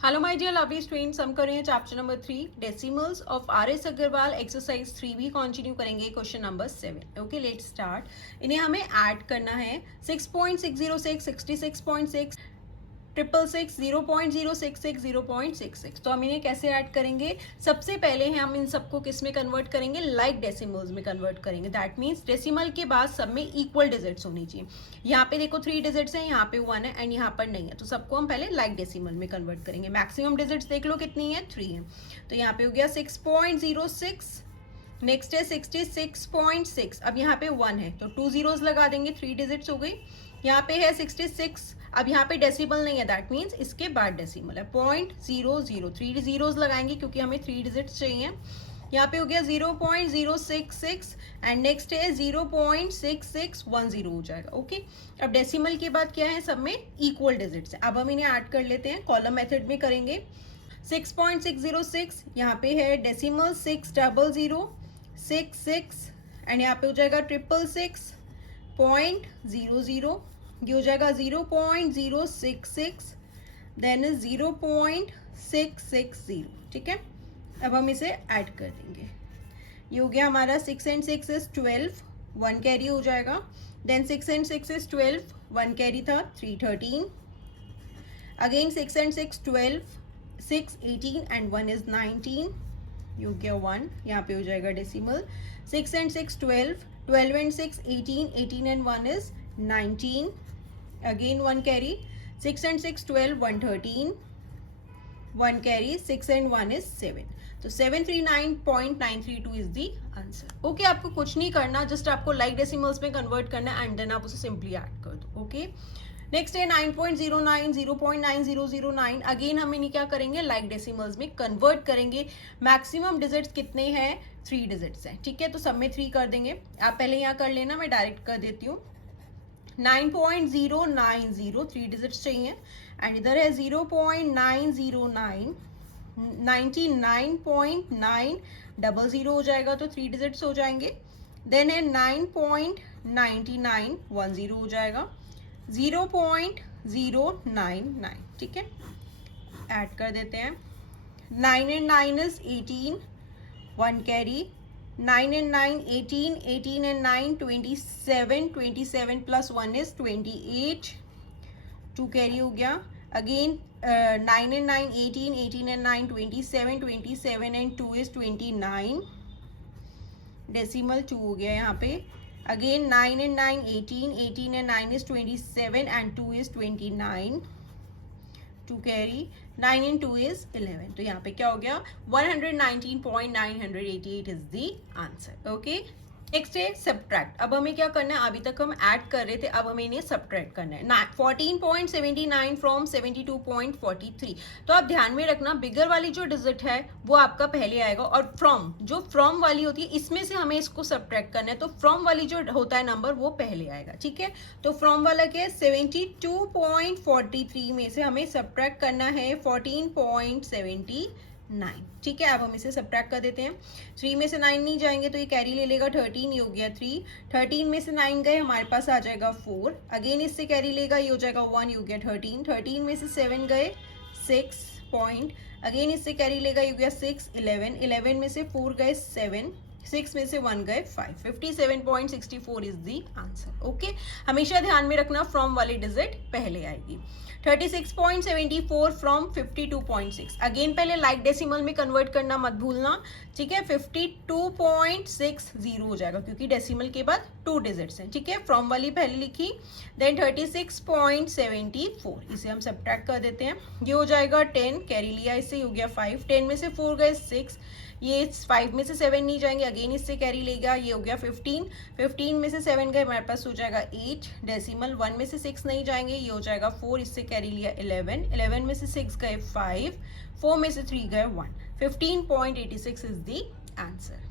Hello my dear lovely students, हम कर रहे हैं chapter number 3 decimals of R S Aggarwal exercise 3 भी कंटिन्यू करेंगे question number 7। Okay, let's start. इन्हें हमें ऐड करना है 6.606, 66.6, 666, 0.066, 0.66। तो हम इन्हें कैसे ऐड करेंगे? सबसे पहले हम इन सबको किस में कन्वर्ट करेंगे? लाइक डेसिमल्स में कन्वर्ट करेंगे। दैट मीन्स डेसिमल के बाद सब में इक्वल डिजिट्स होनी चाहिए। यहाँ पे देखो 3 डिजिट्स हैं, यहाँ पे 1 है एंड यहाँ पर नहीं है, तो सबको हम पहले लाइक डेसिमल में कन्वर्ट करेंगे। मैक्सिमम डिजिट्स देख लो कितनी है, 3 है। तो यहाँ पे हो गया 6.06, नेक्स्ट है 66.6, अब यहाँ पे 1 है तो 2 जीरोस लगा देंगे, 3 डिजिट्स हो गई। यहाँ पे है 66, अब यहाँ पे डेसिमल नहीं है, दैट मीन्स इसके बाद डेसिमल है 0.00, 3 जीरोस लगाएंगे क्योंकि हमें 3 डिजिट्स चाहिए। यहाँ पे हो गया 0.066 एंड नेक्स्ट है 0.6610 हो जाएगा। ओके, अब डेसिमल के बाद क्या है? सब में इक्वल डिजिट्स है। अब हम इन्हें ऐड कर लेते हैं, कॉलम मेथड में करेंगे। 6.606, यहाँ पे है डेसिमल 600, 66 एंड यहाँ पे हो जाएगा 666.00, ये हो जाएगा 0.066, देन 0.660। ठीक है, अब हम इसे ऐड कर देंगे। ये हो गया हमारा 6 and 6 is 12, 1 कैरी हो जाएगा। देन 6 and 6 is 12, 1 कैरी था, 3 13। अगेन 6 and 6 12, 6 18 and 1 is 19, ये हो गया 1, यहाँ पे हो जाएगा decimal. 6 and 6 12, 12 and 6 18, 18 and 1 is 19, again 1 carry. 6 and 6 12, 113, 1 carry, 6 and 1 is 7, तो 739.932 इज दी आंसर। ओके, आपको कुछ नहीं करना, जस्ट आपको लाइक डेसिमल्स में कन्वर्ट करना है एंड देन आप उसे सिंपली ऐड कर दो। ओके, नेक्स्ट है 9.09, 0.9009, अगेन हम इन्हें क्या करेंगे? लाइक डेसिमल्स में कन्वर्ट करेंगे। मैक्सिमम डिजिट्स कितने हैं? 3 डिजिट्स हैं। ठीक है, तो सब में 3 कर देंगे। आप पहले यहाँ कर लेना, मैं डायरेक्ट कर देती हूँ। 9.090, 3 डिजिट्स चाहिए एंड इधर है 0.909, 99.900 हो जाएगा, तो 3 डिजिट्स हो जाएंगे। देन है 9.9910 हो जाएगा, 0.099। ठीक है, ऐड कर देते हैं। 9 and 9 is 18, 1 carry. 9 and 9 18, 18 and 9 27, 27 plus 1 is 28, 2 carry हो गया। Again 9 and 9 18, 18 and 9 27, 27 and 2 is 29, decimal 2 हो गया यहाँ पे। Again 9 and 9 18, 18 and 9 is 27 and 2 is 29, 2 carry. 9 and 2 is 11, तो यहाँ पे क्या हो गया? 119.988 is the answer. Okay, next है सब्ट्रैक्ट। अब हमें क्या करना है? अभी तक हम ऐड कर रहे थे, अब हमें इन्हें सब्ट्रैक्ट करना है। 14.79 फ्रॉम 72.43। तो आप ध्यान में रखना, बिगर वाली जो डिजिट है वो आपका पहले आएगा और फ्रॉम, जो फ्रॉम वाली होती है इसमें से हमें इसको सब्ट्रैक्ट करना है, तो फ्रॉम वाली जो होता है नंबर वो पहले आएगा। ठीक है, तो फ्रॉम वाला क्या है? 72.43 में से हमें सब्ट्रैक्ट करना है 14.79। ठीक है, अब हम इसे सब्ट्रैक्ट कर देते हैं। 3 में से 9 नहीं जाएंगे तो ये कैरी ले लेगा, 13, ये हो गया 3। 13 में से 9 गए, हमारे पास आ जाएगा 4। अगेन इससे कैरी लेगा, ये हो जाएगा 1, ये हो गया 13। 13 में से 7 गए, 6 पॉइंट। अगेन इससे कैरी लेगा, ये हो गया 6, 11। 11 में से 4 गए, 7। 6 में से 1 गए, 5। 57.64 इज दी आंसर। ओके, हमेशा ध्यान में रखना फ्रॉम वाली डिजिट पहले आएगी। 36.74 फ्रॉम 52.6, अगेन पहले लाइक डेसिमल में कन्वर्ट करना मत भूलना। ठीक है, 52.60 हो जाएगा क्योंकि डेसिमल के बाद 2 डिजिट्स हैं। ठीक है, फ्रॉम वाली पहले लिखी। देन 36.74, इसे हम सब्ट्रैक्ट कर देते हैं। ये हो जाएगा 10, कैरी लिया इससे, हो गया 5। 10 में से 4 गए, 6। ये 5 में से 7 नहीं जाएंगे, अगेन इससे कैरी लेगा, ये हो गया 15। 15 में से 7 गए, हमारे पास हो जाएगा 8, डेसिमल। 1 में से 6 नहीं जाएंगे, ये हो जाएगा 4, इससे कैरी लिया 11। 11 में से 6 गए, 5। 4 में से 3 गए, 1। 15.86 इज दी आंसर।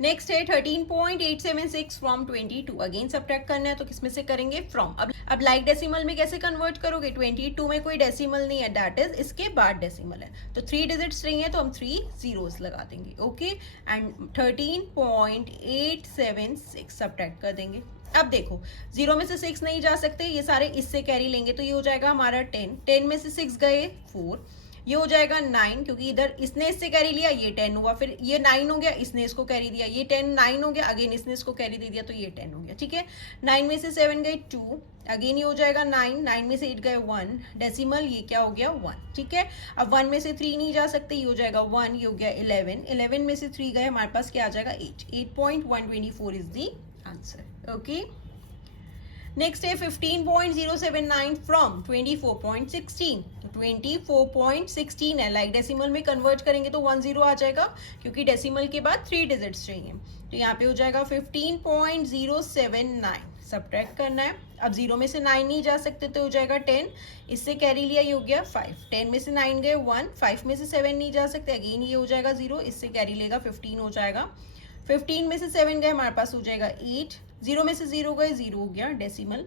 नेक्स्ट है 13.876 फ्रॉम 22, अगेन सब्ट्रैक्ट करना है तो किसमें से करेंगे? फ्रॉम। अब लाइक डेसिमल में कैसे कन्वर्ट करोगे? 22 में कोई डेसिमल नहीं है, दैट इज इसके बाद डेसिमल है, तो 3 डिजिट्स नहीं है तो हम 3 जीरोस लगा देंगे। ओके, एंड 13.876 सब्ट्रैक्ट कर देंगे। अब देखो 0 में से 6 नहीं जा सकते, ये सारे इससे कैरी लेंगे तो ये हो जाएगा हमारा 10, 10 में से 6 गए 4, ये हो जाएगा 9 क्योंकि इधर इसने इससे कैरी लिया, ये 10 हुआ, फिर ये 9 हो गया, इसने इसको कैरी दिया, ये 10 9 हो गया, अगेन इसने इसको कैरी दे दिया तो ये 10 हो गया, ठीक है। 9 में से 7 गए 2, अगेन ये हो जाएगा 9, 9 में से 8 गए 1, डेसिमल ये क्या हो गया 1, ठीक है। अब 1 में से 3 नहीं जा सकते, ये हो जाएगा 1, ये हो गया 11, 11 में से 3 गए हमारे पास क्या आ जाएगा 8, 8.124 is the answer, okay. Next है 15.079 फ्रॉम 24.16, तो 24.16 है, लाइक डेसिमल में कन्वर्ट करेंगे तो 10 आ जाएगा क्योंकि डेसिमल के बाद 3 डिजिट्स चाहिए, तो यहाँ पे हो जाएगा 15.079, सब्ट्रैक्ट करना है। अब 0 में से 9 नहीं जा सकते तो हो जाएगा 10, इससे कैरी लिया, ये हो गया 5, 10 में से 9 गए 1, 5 में से 7 नहीं जा सकते, अगेन ये हो जाएगा 0, इससे कैरी लेगा 15 हो जाएगा, 15 में से 7 गए हमारे पास हो जाएगा 8, 0 में से 0 गए 0 हो गया डेसिमल,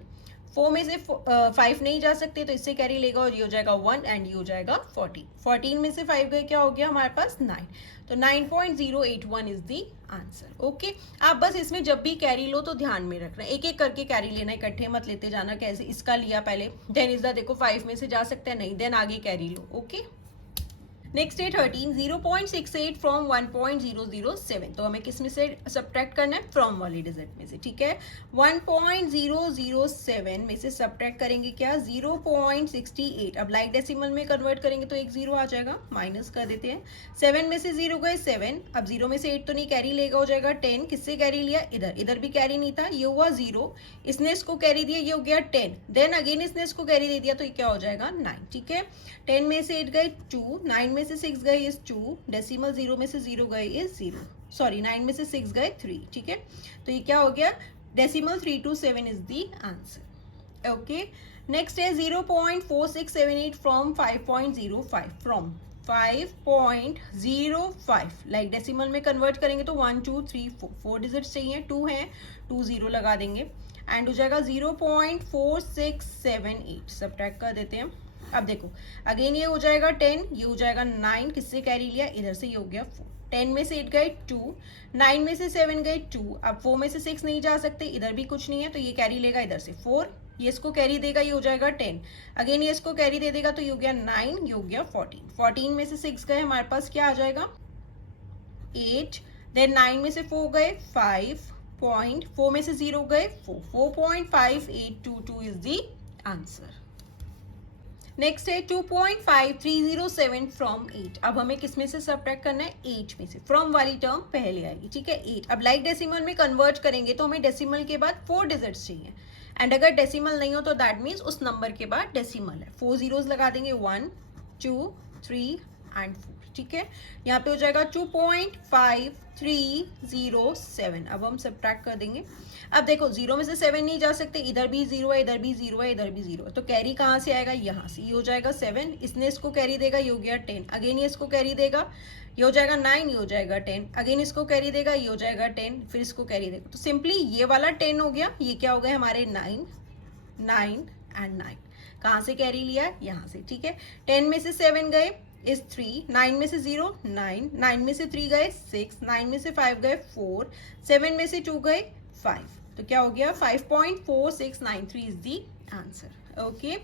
4 में से 5 नहीं जा सकते तो इससे कैरी लेगा और ये हो जाएगा 1 एंड ये हो जाएगा 40, 14 में से 5 गए क्या हो गया हमारे पास 9, तो 9.081 इज द आंसर, ओके। आप बस इसमें जब भी कैरी लो तो ध्यान में रखना, एक एक करके कैरी लेना, इकट्ठे मत लेते जाना, कैसे इसका लिया पहले, देन इसका देखो 5 में से जा सकता है नहीं, देन आगे कैरी लो, ओके। नेक्स्ट है 13, 0.68 फ्रॉम 1.007, तो हमें किस में से सब्ट्रैक्ट करना है, फ्रॉम वाली डिजिट में से, ठीक है। 1.007 में से सब्ट्रैक्ट करेंगे क्या 0.68, अब लाइक डेसिमल में कन्वर्ट करेंगे तो एक 0 आ जाएगा, माइनस कर देते हैं, 7 में से 0 गए 7, अब 0 में से 8 तो नहीं कैरी लेगा, हो जाएगा 10, किससे कैरी लिया इधर, इधर भी कैरी नहीं था, ये हुआ 0, इसने इसको कैरी दिया, ये हो गया 10, देन अगेन इसने इसको कैरी दे दिया तो ये क्या हो जाएगा 9, ठीक है। 10 में से 8 गए 2, 9 में से 6 गए इज 2, डेसिमल 0 में से 0 गए इज 0, सॉरी 9 में से 6 गए 3, ठीक है। तो ये क्या हो गया decimal 327 is the answer, okay. Next है 0.4678 फ्रॉम 5.05, फ्रॉम 5.05, लाइक डेसिमल में कन्वर्ट करेंगे तो 1 2 3 4 डिजिट्स चाहिए, 2 है 2 0 लगा देंगे एंड हो जाएगा 0.4678, सब्ट्रैक्ट कर देते हैं। अब देखो अगेन ये हो जाएगा 10, ये हो जाएगा 9, किससे कैरी लिया इधर से, ये हो गया 4, 10 में से 8 गए 2, 9 में से 7 गए 2, अब 4 में से 6 नहीं जा सकते, इधर भी कुछ नहीं है तो ये कैरी लेगा इधर से 4, ये इसको कैरी देगा, ये हो जाएगा 10, अगेन ये इसको कैरी दे देगा तो ये हो गया 9, ये हो गया 14, 14 में से 6 गए हमारे पास क्या आ जाएगा 8, देन 9 में से 4 गए 5, 4 में से 0 गए 4, 4.5822 इज द आंसर। नेक्स्ट है 2.5307 फ्रॉम 8, अब हमें किस में से सब्ट्रैक्ट करना है 8 में से, फ्रॉम वाली टर्म पहले आएगी, ठीक है 8। अब लाइक डेसिमल में कन्वर्ट करेंगे तो हमें डेसिमल के बाद 4 डिजिट्स चाहिए एंड अगर डेसिमल नहीं हो तो दैट मीन्स उस नंबर के बाद डेसिमल है, 4 जीरोस लगा देंगे 1 2 3 एंड 4, ठीक है। यहाँ पे हो जाएगा 2.5307, अब हम सब्ट्रैक्ट कर देंगे। अब देखो 0 में से 7 नहीं जा सकते, इधर भी 0 है, इधर भी 0 है, इधर भी 0 है, तो कैरी कहाँ से आएगा यहाँ से, ये हो जाएगा 7, इसने इसको कैरी देगा, ये हो गया 10, अगेन ये इसको कैरी देगा, ये हो जाएगा 9, ये हो जाएगा 10, अगेन इसको कैरी देगा, ये हो जाएगा 10, फिर इसको कैरी देगा, तो सिंपली ये वाला 10 हो गया, ये क्या हो गया हमारे 9 एंड 9, कहाँ से कैरी लिया यहाँ से, ठीक है। 10 में से 7 गए इज 3, 9 में से 0 9, 9 में से 3 गए 6, 9 में से 5 गए 4, 7 में से 2 गए 5, तो क्या हो गया 5.4693 is the answer, okay.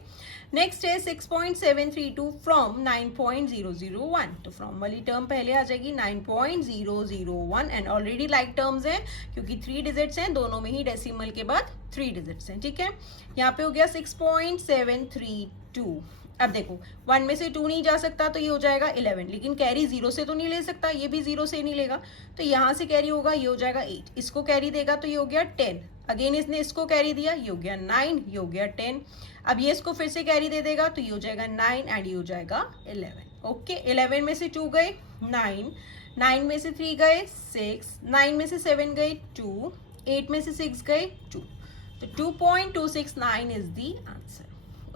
Next है 6.732 फ्रॉम 9.001, तो फ्रॉम वाली टर्म पहले आ जाएगी 9.001 एंड ऑलरेडी लाइक टर्म्स हैं क्योंकि 3 डिजिट्स हैं, दोनों में ही डेसिमल के बाद 3 डिजिट्स हैं, ठीक है। यहाँ पे हो गया 6.732, अब देखो 1 में से 2 नहीं जा सकता तो ये हो जाएगा 11, लेकिन कैरी 0 से तो नहीं ले सकता, ये भी 0 से नहीं लेगा, तो यहाँ से कैरी होगा, ये हो जाएगा 8, इसको कैरी देगा तो ये हो गया 10, अगेन इसने इसको कैरी दिया, ये हो गया 9, ये हो गया 10, अब ये इसको फिर से कैरी दे देगा तो ये हो जाएगा 9 एंड ये हो जाएगा 11, ओके। 11 में से 2 गए 9, 9 में से 3 गए 6, 9 में से 7 गए 2, 8 में से 6 गए 2, तो 2.269 is the answer,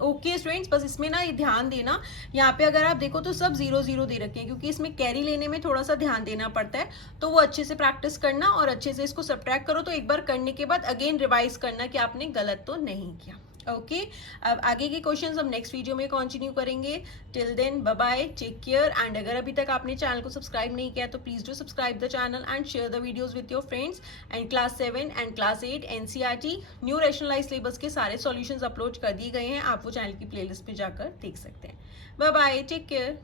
okay students. बस इसमें ना ये ध्यान देना, यहाँ पे अगर आप देखो तो सब 0 0 दे रखे हैं क्योंकि इसमें कैरी लेने में थोड़ा सा ध्यान देना पड़ता है, तो वो अच्छे से प्रैक्टिस करना और अच्छे से इसको सब्ट्रैक्ट करो, तो एक बार करने के बाद अगेन रिवाइज करना कि आपने गलत तो नहीं किया, ओके अब आगे के क्वेश्चंस हम नेक्स्ट वीडियो में कंटिन्यू करेंगे. Till then bye bye, take care. And अगर अभी तक आपने चैनल को सब्सक्राइब नहीं किया तो please do subscribe the channel and share the videos with your friends. And class 7 and class 8 NCERT new rationalised syllabus के सारे सॉल्यूशंस अपलोड कर दिए गए हैं. आप वो चैनल की प्लेलिस्ट पे जाकर देख सकते हैं. Bye bye, take care.